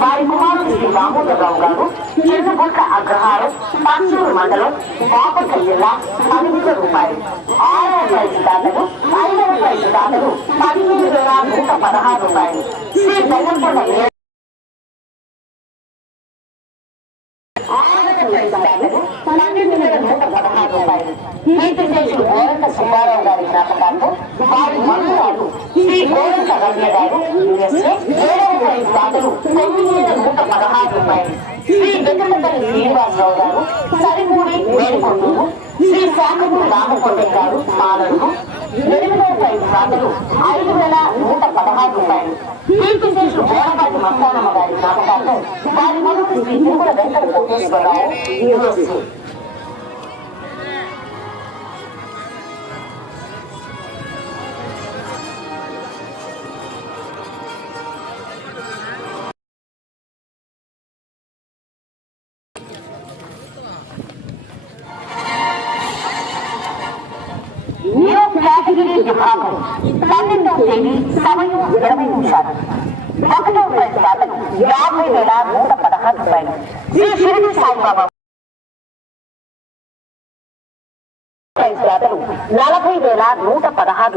వారి కుమారుడు శ్రీ దామోదరరావు గారు చిన్నగుట్ల అగ్రహారం పచ్చూరు మండలం బాపట్ల జిల్లా పదిహేను రూపాయలు. ఆరవ ప్రైజ్ దాతలు ఐదవ ప్రైజ్ దాతలు పదిహేను వేల నూట పదహారు రూపాయలు. శ్రీ బెల్లంకొండ ఆరవ ప్రైజ్ దాతలు పన్నెండు వేల నూట పదహారు రూపాయలు. కీర్తి శేషులు గోరంట సుబ్బారావు గారి జ్ఞాపకార్థం వారి మనుగారు ఈ గోరంట రమ్య గారు ఏడవ ప్రైజ్ దాతలు తొమ్మిది వేల నూట పదహారు రూపాయలు శ్రీ వెంకటపల్లి శ్రీనివాసరావు గారు సరిపూడి వేడుకొండూరు శ్రీ శాఖపూడి రామకొండ గారు పాలనకు ఎనిమిదవ ప్రైజ్ దాతలు ఐదు వేల నూట పదహారు రూపాయలు కీర్తి శేషులు మస్తానమ్మ గారి జ్ఞాపకార్థం వారి మొదటి శ్రీ తిరుమల వెంకట కోటేశ్వరరావు యుఎస్ఏ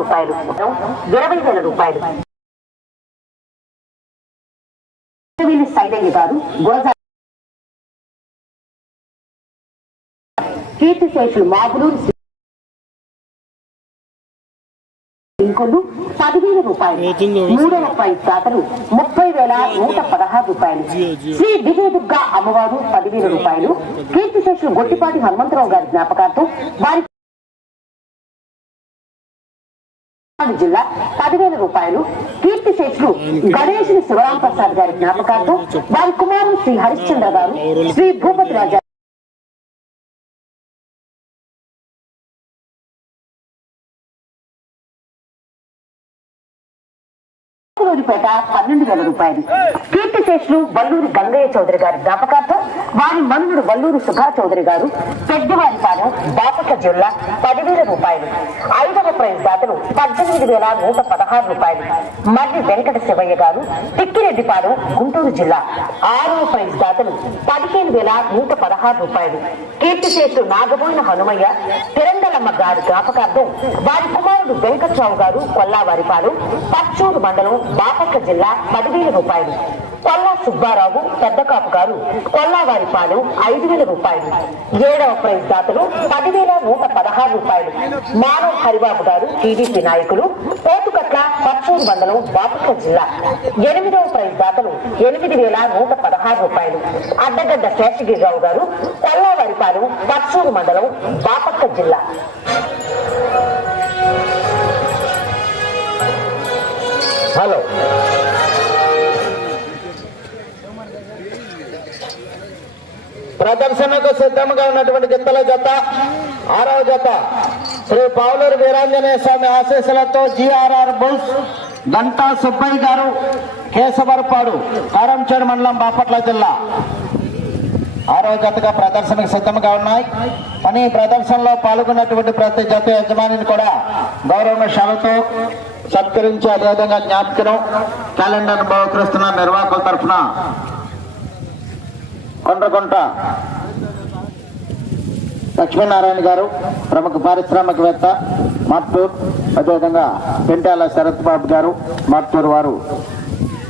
రూపాయలు. ఇరవై వేల రూపాయలు. వీళ్ళు సైదయ్య గారు గోజా కీర్తిశేషులు మాగులూరు ఇంకొల్లు పదివేల రూపాయలు. మూడవ ప్రైజ్ దాతలు ముప్పై వేల నూట పదహారు రూపాయలు. శ్రీ విజయదుర్గ అమ్మవారు పదివేల రూపాయలు. కీర్తిశేషులు గొట్టిపాటి హనుమంతరావు గారి జ్ఞాపకార్థం వారి జిల్లా పదివేల రూపాయలు కీర్తిశేషులు గణేశుని శివరాం ప్రసాద్ గారి జ్ఞాపకార్థం వారి కుమారుడు శ్రీ హరిశ్చంద్ర గారు శ్రీ భూపతి రాజా రోజుపేట పన్నెండు వేల రూపాయలు. కీర్తిశేషులు వల్లూరి గంగయ్య చౌదరి గారి జ్ఞాపకార్థం వారి మనుడు వల్లూరు సుధా చౌదరి గారు పెద్దవారిపాలెం బాపట్ల జిల్లా పదివేల రూపాయలు. ఐదవ పద్దెనిమిది వేల నూట పదహారు రూపాయలు. మర్రి వెంకట శివయ్య గారు తిక్కిరెడ్డిపాడు గుంటూరు జిల్లా. ఆరో ప్రైజ్ దాతలు పదిహేను వేల నూట పదహారు రూపాయలు. కీర్తిశేషు నాగబోయిన హనుమయ్య తిరంగలమ్మ గారి జ్ఞాపకార్థం వారి కుమారుడు వెంకట్రావు గారు కొల్లావారిపాడు పచ్చూరు మండలం బాపట్ల జిల్లా పదివేల రూపాయలు. కొల్లా సుబ్బారావు పెద్దకాపు గారు కొల్లావారిపాలెం ఐదు వేల రూపాయలు ఏడవ ప్రైజ్ దాతలు పదివేల నూట పదహారు రూపాయలు. మానవ్ హరిబాబు గారు టీడీపీ నాయకులు కోతుకట్ల పచ్చూరు మండలం బాపట్ల జిల్లా. ఎనిమిదవ ప్రైజ్ దాతలు ఎనిమిది వేల నూట పదహారు రూపాయలు. అడ్డగడ్డ శేషగిరిరావు గారు కొల్లావారిపాలెం పచ్చూరు మండలం బాపట్ల జిల్లా. హలో. ప్రదర్శనకు సిద్ధంగా ఉన్నటువంటి గిత్తల జత ఆరవ జత. శ్రీ పావులూరు వీరాంజనేయ స్వామి ఆశీస్సులతో జిఆర్ఆర్ బుల్స్ గంటా సుబ్బయ్య గారు కేశవరపాడు కారంచేడు మండలం బాపట్ల జిల్లా. ఆరో జతగా ప్రదర్శనకు సిద్ధంగా ఉన్నాయి. అని ప్రదర్శనలో పాల్గొన్నటువంటి ప్రతి జత యజమానిని కూడా గౌరవ శాలతో సత్కరించి అదేవిధంగా జ్ఞాపికను క్యాలెండర్ బహుకరిస్తున్న నిర్వాహకుల తరఫున కొండ్రకుంట లక్ష్మీనారాయణ గారు ప్రముఖ పారిశ్రామికవేత్త మార్టూర్ అదేవిధంగా పెంటాల శరత్ బాబు గారు మార్టూర్ వారు.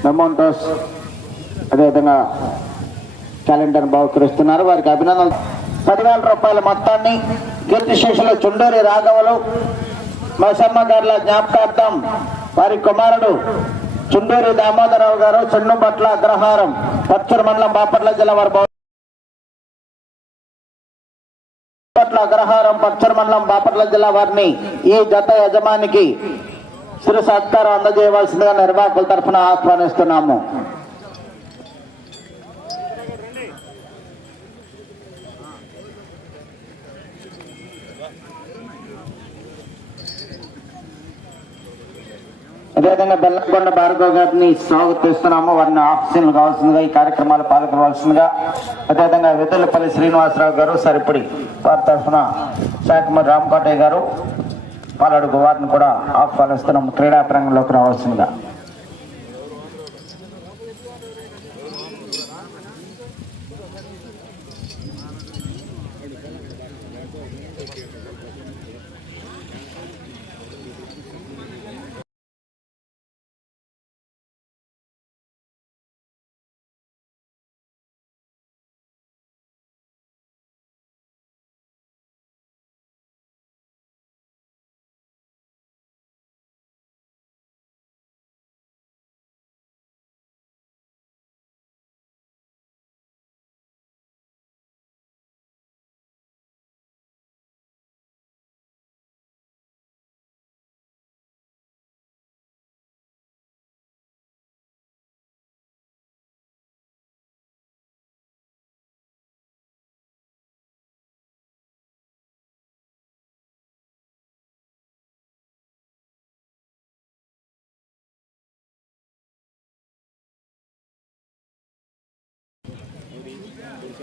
మెమోంటోస్ అదేవిధంగా క్యాలెండర్ బహుకరిస్తున్నారు వారికి అభినందనలు. పదివేల రూపాయల మొత్తాన్ని కీర్తిశేషులు చుండూరి రాఘవలు మసమ్మ గారుల జ్ఞాపకార్థం వారి కుమారుడు చుండూరి దామోదరరావు గారు చెన్నుపట్ల అగ్రహారం. పచ్చూరు మండలం బాపట్ల జిల్లా వారి బహు- అగ్రహారం పచ్చూరు మండలం బాపట్ల జిల్లా వారిని ఈ జత యజమానికి శ్రీ సత్కారం అందజేయవలసిందిగా నిర్వాహకుల తరఫున ఆహ్వానిస్తున్నాము. అదేవిధంగా బెల్లంకొండ భార్గవ్ గారిని స్వాగతిస్తున్నాము వారిని ఆఫీసులు కావాల్సిందిగా ఈ కార్యక్రమాలు పాల్గొనవలసిందిగా. అదేవిధంగా వెదలపల్లి శ్రీనివాసరావు గారు సరిపడి వారి తరఫున శాఖమరి రామకోటయ్య గారు పాలడుగు వారిని కూడా ఆహ్వానిస్తున్నాము. క్రీడా ప్రాంగంలోకి రావాల్సిందిగా.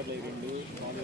హాస్పిటల్ రెండు నాన్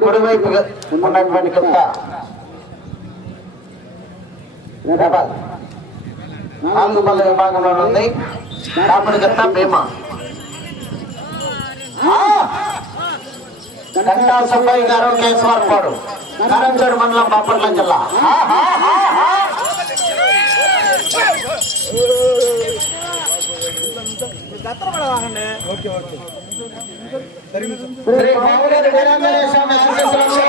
కుడివైపు ఉన్నటువంటి కింద రెబల్ నాలుగు విభాగంలో ఉంది. కాపుడి గత్త భీమా! గంటా సుబ్బయ్య గారు కేశవర్పాడు కరంచేడు మండలం బాపట్ల జిల్లా. ఆ, ఆ! శ్రీ బాబుగారి వీరాంజనేయ స్వామి ఆశీస్సులతో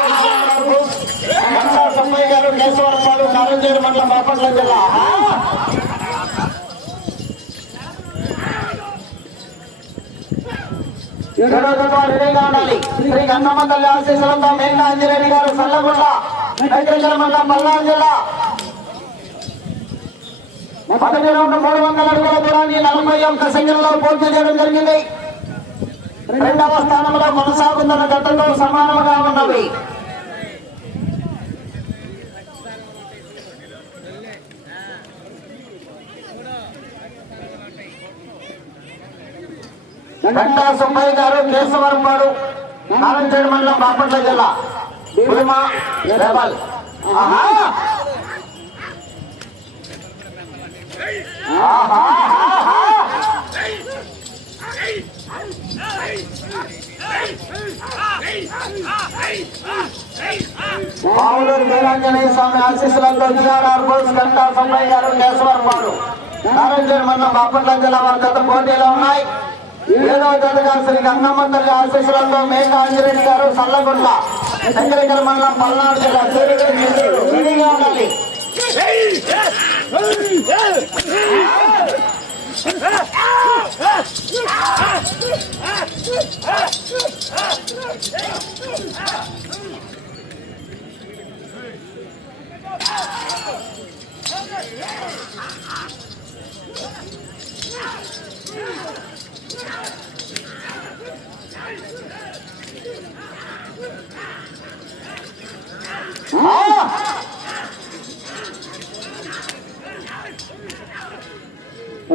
గారు కేశవర్పాడు కరంచేడు మండలం బాపట్ల జిల్లా. శ్రీ ఆశీస్సులతో గారు సల్లగుండ నైట్రోజన్ మండలం పల్నాడు జిల్లా. మూడు వందల అడుగుల దూరాన్ని నలభై ఒక్క సంఖ్యలో పూర్తి చేయడం జరిగింది. రెండవ స్థానంలో కొనసాగుతున్న గతంలో సమానంగా ఉన్నవి. గంటా సుబ్బయ్య గారు కేశవరంపాడు నారాయణ మండలం బాపట్ల జిల్లా. భీమా రెబల్ ఆహా! వీరాంజనేయ స్వామి ఆశీస్సులతో జిఆర్ఆర్ బోస్ గంటా సుబ్బయ్య గారు కేశవరంపాడు నారాయణ మండలం బాపట్ల జిల్లా వారి గత పోటీలో ఉన్నాయి. ఏడవ జతగా శ్రీ గంగమ్మ తల్లి ఆశీస్సులతో మేఘ ఆంజనేయులు గారు సల్లగుండ శంకరగిరి మండలం పల్నాడు జిల్లా సూర్యగిరి ఉండాలి. Ah!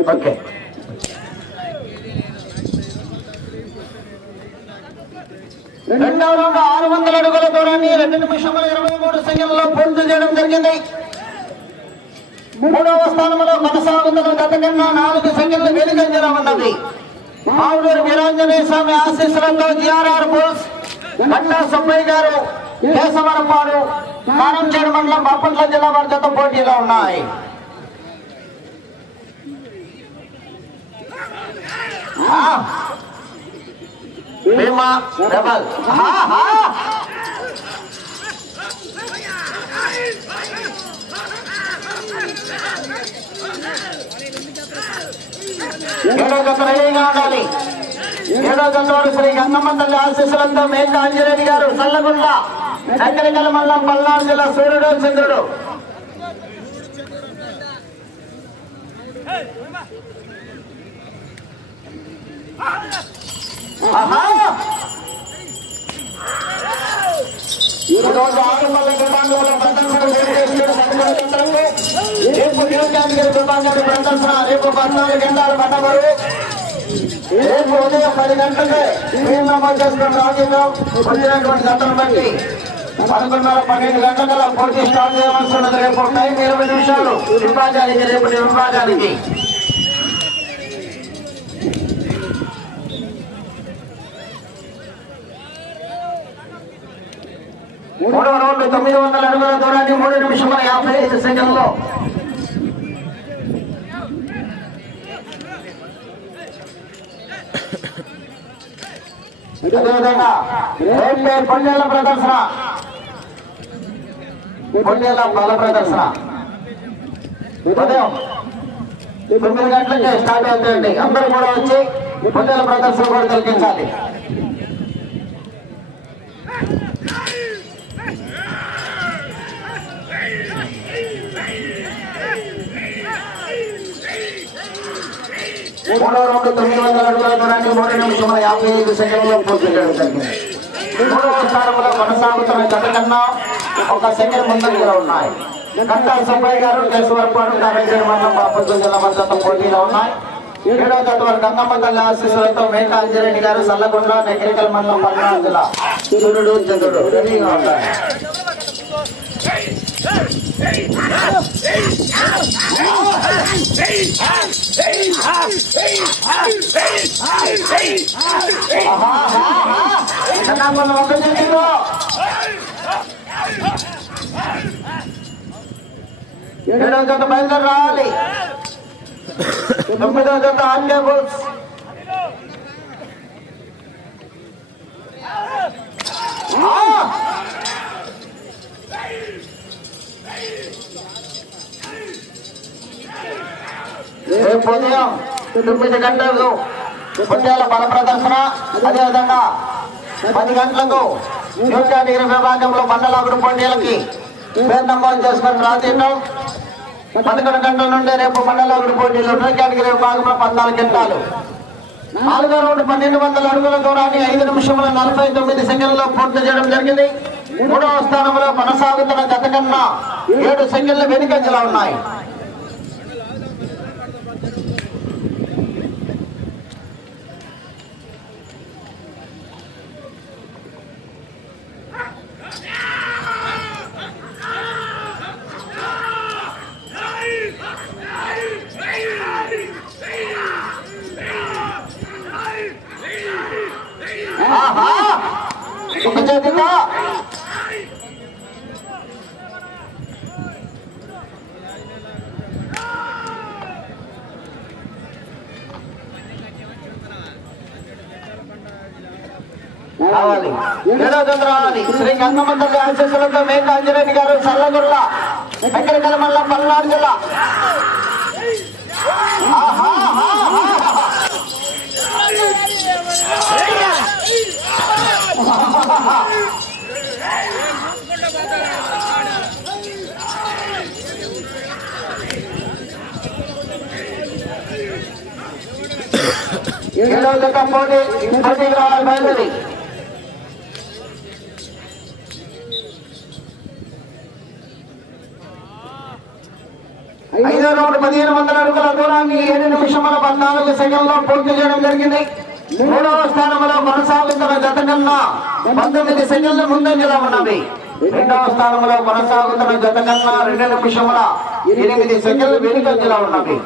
ఓకే రెండవ రౌండ్ ఆరు వందల అడుగుల దూరాన్ని రెండు నిమిషముల ఇరవై మూడు సెకండ్లలో పూర్తి చేయడం జరిగింది మూడవ స్థానంలో కొనసాగుతున్న గత కన్నా నాలుగు సెకండ్లు వెనుకంజల ఉన్నది మావులూరు వీరాంజనేయ స్వామి ఆశీస్సులతో జిఆర్ఆర్ బోస్ గంటా సుబ్బయ్య గారు కేశవరపాడు కారంచేడు మండలం బాపట్ల జిల్లా వారి జత పోటీలో ఉన్నాయి Ah! భీమా రెబల్ ఏడో జత రెడీగా ఉండాలి? ఏడో జత శ్రీ గంగమ్మ తల్లి ఆశీస్సులంతా మేక ఆంజనేయులు గారు సల్లగుండ ఎక్కడికల్ మల్లం పల్నాడు జిల్లా సూర్యుడు చంద్రుడు. Ah! ఈ రోజు విభాగంలో ప్రదర్శన రేపు న్యూకాంగిరి ప్రదర్శన రేపు పద్నాలుగు గంటల రేపు ఉదయం పది గంటలకే మీరు నమోదు చేసుకున్న రాజీలో వచ్చినటువంటి గంటలు బట్టి పదకొండున్నర పన్నెండు గంటల పోటీ స్టార్ట్ చేయవలసి ఉన్నది. రేపు టైం ఇరవై నిమిషాలు. విభాగానికి రేపు విభాగానికి మూడవ రౌండ్ తొమ్మిది వందల అడుగుల దూరాన్ని మూడు నిమిషముల యాభై ఐదు సెకండ్లో. అదేవిధంగా రైల్వే ప్రదర్శన. పొందేళ్ళ బల ప్రదర్శన. ఉదయం తొమ్మిది గంటలకే స్టార్ట్ అవుతాయండి అందరూ కూడా వచ్చి పొందేళ్ళ ప్రదర్శన కూడా తిలకించాలి మూడో తొమ్మిది వందల అడుగుల దూరాన్ని మూడు నిమిషముల యాభై ఐదు పూర్తి చేయడం జరిగింది. మూడవ స్థానంలో కొనసాగుతున్న గత కన్నా ఒక సెకండ్ ముందంజలో ఉన్నాయి. గంటా సుబ్బయ్య గారు కేశవరపాడు కాళేశ్వర మండలం బాపూర్ జిల్లా మద్దతు పోటీలో ఉన్నాయి. ఏడవ జత గంగమ్మ తల్లి ఆశీస్సులతో అంజిరెడ్డి గారు సల్లగొండ నెక్రికల్ మండలం పల్నాడు జిల్లా. సూర్యుడు చంద్రుడు రెడీగా ఏడవ జత బయలుదేరి రావాలి తొమ్మిదో జత ఆండే బుల్స్ రేపు ఉదయం తొమ్మిది గంటలకు పుట్టాల బల ప్రదర్శన అదేవిధంగా పది గంటలకు న్యూటానగిరి విభాగంలో మండలాగుడు పోటీలకి పేరు నమోదు చేసుకుని రాతీయటం పదకొండు గంటల నుండి రేపు మండలాగుడు పోటీలు న్యూటానగిరి విభాగంలో పద్నాలుగు గంటలు నాలుగో రౌండ్ పన్నెండు వందల అడుగుల దూరాన్ని ఐదు నిమిషముల నలభై తొమ్మిది సెకండ్లలో పూర్తి చేయడం జరిగింది. మూడవ స్థానంలో కొనసాగుతున్న గత కన్నా ఏడు సెకండ్లు వెనుకంజలో ఉన్నాయి ఆహా ఒక చేతితో రావాలి ఏడో చంద్ర రావాలి శ్రీ గంగమంతల్లి ఆశీస్సులతో మేక అంజనేని గారు సల్లగుర్ల ఎక్కడికల మల్ల పల్నాడు జిల్లా. ఆహా, ఆహా, జత పోటీ రావాలి బయలుదేరి. ఐదో రౌండ్ పదిహేను వందల అడుగుల దూరాన్ని ఏడు నిమిషముల పద్నాలుగు సెకండ్లో పూర్తి చేయడం జరిగింది. మూడవ స్థానంలో కొనసాగుతున్న జత కన్నా పంతొమ్మిది సెకండ్ల ముందంజలో ఉన్నది. రెండవ స్థానంలో కొనసాగుతున్న జత కన్నా రెండు నిమిషముల ఎనిమిది సెకండ్లు వెనుకంజలో ఉన్నది.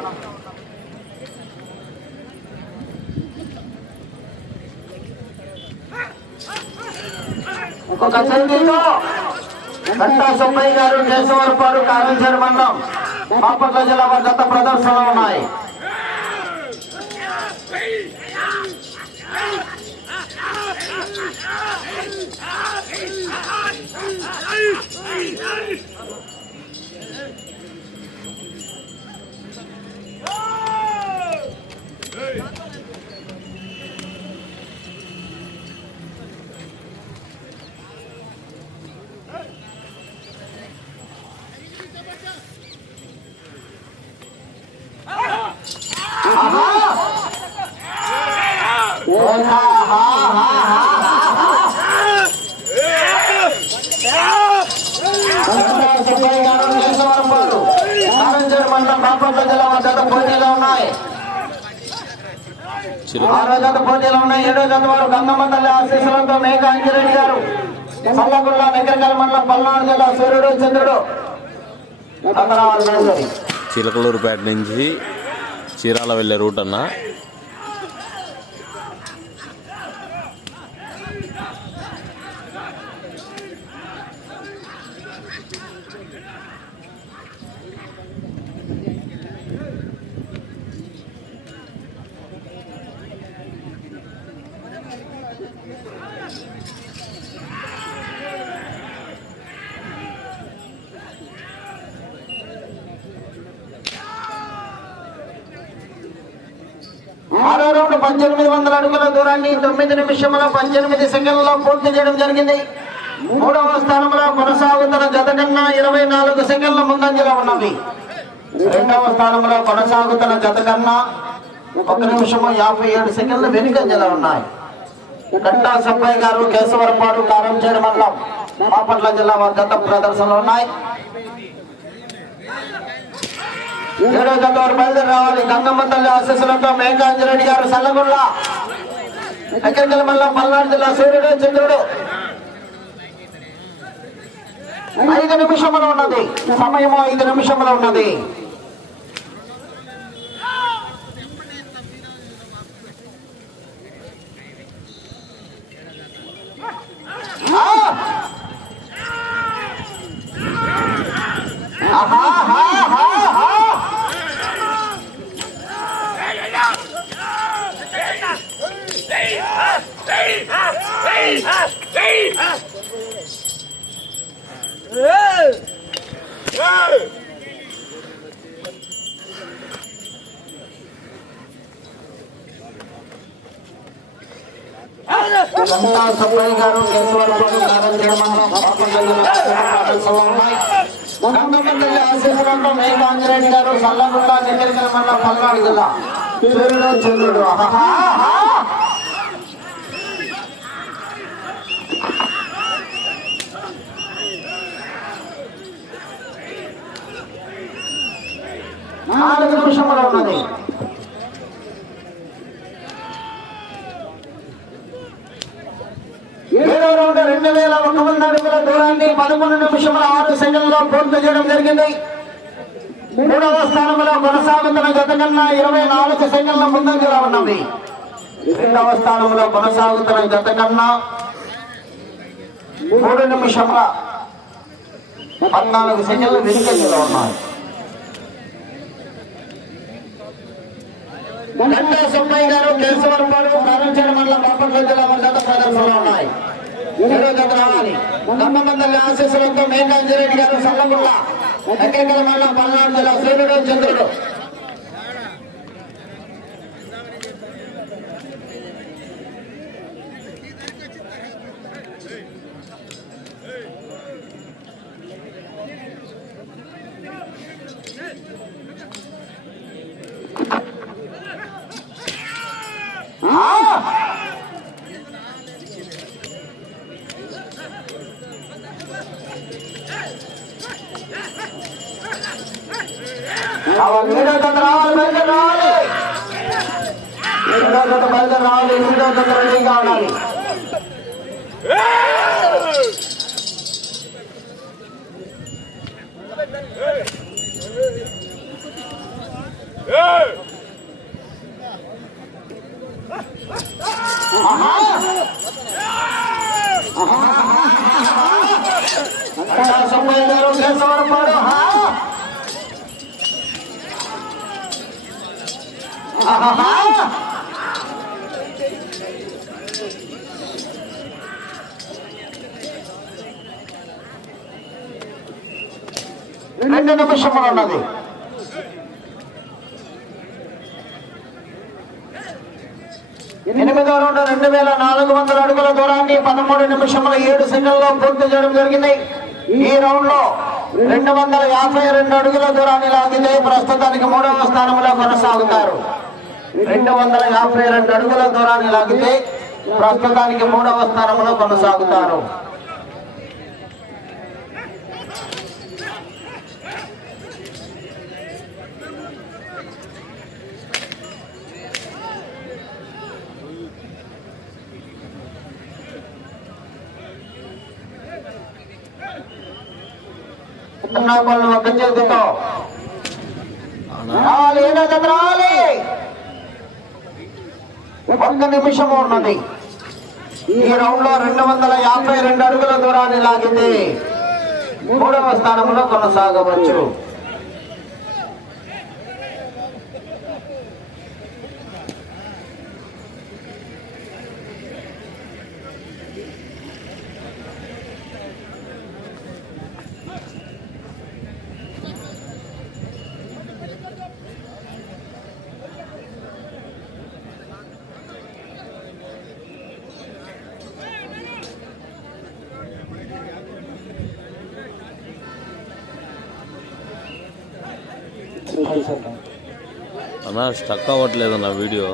ఒక చందీతో గంటా సుబ్బయ్య గారు కేశవరపాడు కారంచేరు మండలం బాపట్ల జిల్లా వారి గత ప్రదర్శనలు ఉన్నాయి. ఆరో జత పోటీలో ఉన్నాయి ఏడో జత వారు గంగమ్మ తల్లి ఆశీస్సులతో మేఘ అంజిరెడ్డి గారు సల్లగుల్ల నెక్కరకల్ మండలం పల్నాడు జిల్లా సూర్యుడు చంద్రుడు. చిలకలూరుపేట నుంచి చీరాల వెళ్ళే రూట్ అన్న ఆరో రౌండ్ పద్దెనిమిది వందల అడుగుల దూరాన్ని తొమ్మిది నిమిషముల పద్దెనిమిది సెకండ్లలో పూర్తి చేయడం జరిగింది. మూడవ స్థానంలో కొనసాగుతున్న జత కన్నా ఇరవై నాలుగు సెకండ్ల ముందంజలో ఉన్నది. రెండవ స్థానంలో కొనసాగుతున్న జత కన్నా ఒక నిమిషము యాభై ఏడు సెకండ్ల వెనుకంజలో ఉన్నాయి. కట్టా సబ్బయ్య గారు కేశవరపాడు చేయడం మండలం బాపట్ల జిల్లా వారి ప్రదర్శనలు ఉన్నాయి. ఏడో వారు బయలుదేరి రావాలి. గంగమ్మ తల్లి ఆశీస్సులతో మేఘాంజరెడ్డి గారు సల్లగుళ్ళ ఎక్కడికి మళ్ళా పల్నాడు జిల్లా సూర్యుడు చంద్రుడు? ఐదు నిమిషములు ఉన్నది. సమయము ఐదు నిమిషములు ఉన్నది. ఆహా. గంటా సుబ్బయ్య గారు కేశవరపాడు నారాయణ మండలం బాపట్ల గారు సల్లగుండా నెల్లెరికల మన పల్నాడు జిల్లా చంద్రుడు ఆహా, ఉన్నది. ఏడో రౌండ్ రెండు వేల ఒక వంద అడుగుల దూరాన్ని పదకొండు నిమిషముల ఆరు సెకండ్లో పూర్తి చేయడం జరిగింది. మూడవ స్థానంలో కొనసాగుతున్న గత కన్నా ఇరవై నాలుగు సెకండ్ల ముందంజలో ఉన్నవి రెండవ స్థానంలో కొనసాగుతున్న గత కన్నా మూడు నిమిషముల పద్నాలుగు సెకండ్లు వెనుకంజలో ఉన్నాయి గంటా సుబ్బయ్య గారు కేశవరపాడు కారంచేడు మండలం బాపట్ల జిల్లా వారి గత ప్రదర్శనలో ఉన్నాయి. ఏడో జత రావాలి. గమ్మమందల్లి ఆశీస్సులతో మేఘాంజరెడ్డి గారు సల్లగుళ్ళ ఎక్కడికల మండలం పల్నాడు జిల్లా సూర్యుడు చంద్రుడు. సుబ్బయ్య గారు కేశవరపాడు రెండు నిమిషములు ఉన్నది. ఎనిమిదో రౌండ్ రెండు వేల నాలుగు వందల అడుగుల దూరాన్ని పదమూడు నిమిషముల ఏడు సెకండ్లో పూర్తి చేయడం జరిగింది. ఈ రౌండ్లో రెండు వందల యాభై రెండు అడుగుల దూరాన్ని లాగితే ప్రస్తుతానికి మూడవ స్థానంలో కొనసాగుతారు. రెండు వందల యాభై రెండు అడుగుల దూరాన్ని లాగితే ప్రస్తుతానికి మూడవ స్థానంలో కొనసాగుతారు. చిన్నపల్లి ఒక చేతితో ఒక్క నిమిషం ఉన్నది. ఈ రౌండ్లో రెండు వందల యాభై రెండు అడుగుల దూరాన్ని లాగింది. మూడవ స్థానంలో కొనసాగవచ్చు. అన్నా స్టక్ అవ్వట్లేదు అన్న వీడియో.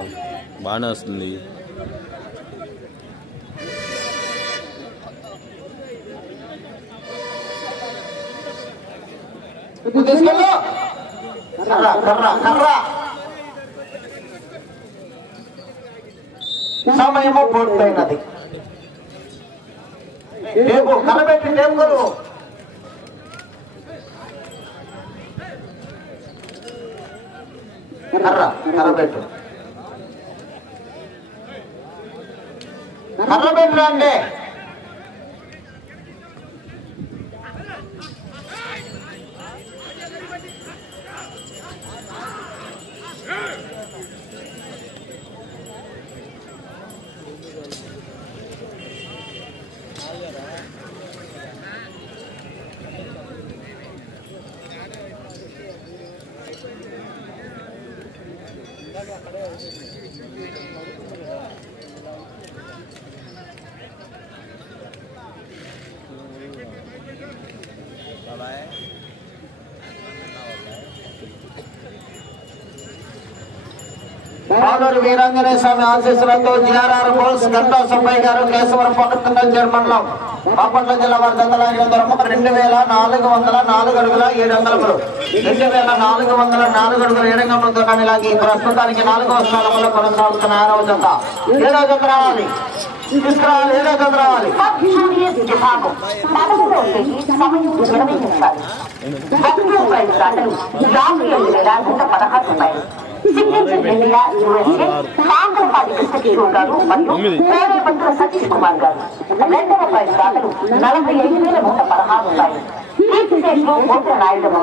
బాగానే వస్తుంది. సమయము పూర్తయినది. టేపు కర్ర పెట్టి కర్ర కర్ర పెట్టు కర్ర పెట్టు అంటే పాలూరు వీరాంజనేయ స్వామి ఆశీస్సులతో జిఆర్ఆర్ బోల్స్ గంటా సుబ్బయ్య గారు కేశవరం పక్కన జర్మన్లో బాపట్ల జిల్లా వారి జతలాగిన దూరము రెండు వేల నాలుగు వందల నాలుగు అడుగుల ఏడు వందల రెండు వేల నాలుగు వందల నాలుగు అడుగుల ఏడు వందల దూరాన్ని లాగి ప్రస్తుతానికి నాలుగవ స్థానంలో కొనసాగుతున్న ఆరవ జత. ఏడవ జత రావాలి. తీసుకురావాలి ఏడవ జత రావాలి. పదహారు రూపాయలు. సిగ్నేచర్ యుఎస్ఏ సాంగ్రపాటి కృష్ణకిషోర్ గారు మరియు కోరేపంతుల సతీష్ కుమార్ గారు రెండవ ప్రైజ్ దాతలు నలభై ఐదు వేల నూట పదహారు రూపాయలు. నాయుడు